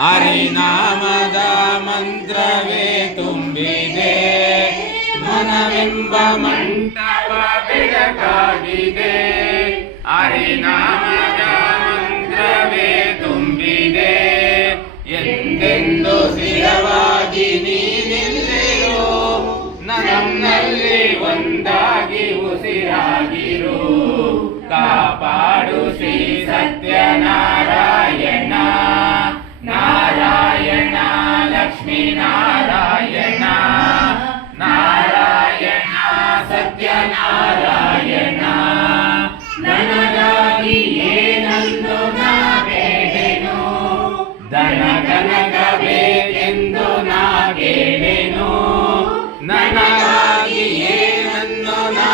ಹರಿನಾಮದ ಮಂತ್ರವೇ ತುಂಬಿದೆ, ಮನವೆಂಬ ಮಂಟಪ ಬೆಳಕಾಗಿದೆ. ಹರಿನಾಮದ ಮಂತ್ರವೇ ತುಂಬಿದೆ, ಎಂದೆಂದು ಸ್ಥಿರವಾಗಿ ನೀನಿಲ್ಲಿರು, ನನ್ನಲ್ಲಿ ಒಂದಾಗಿ ಉಸಿರಾಗಿರು. ಕಾಪಾಡು ಶ್ರೀ ಸತ್ಯನಾರಾಯಣ, ನಾರಾಯಣ ಲಕ್ಷ್ಮೀ ನಾರಾಯಣ, ನಾರಾಯಣ ಸತ್ಯನಾರಾಯಣ. ನನಗಾಗಿ ಏನನ್ನು ನಾ ಬೇಡೆನು, ಧನ ಕನಕ ಬೇಕೆಂದು ನಾ ಕೇಳೆನು. ನನಗಾಗಿ ಏನನ್ನು ನಾ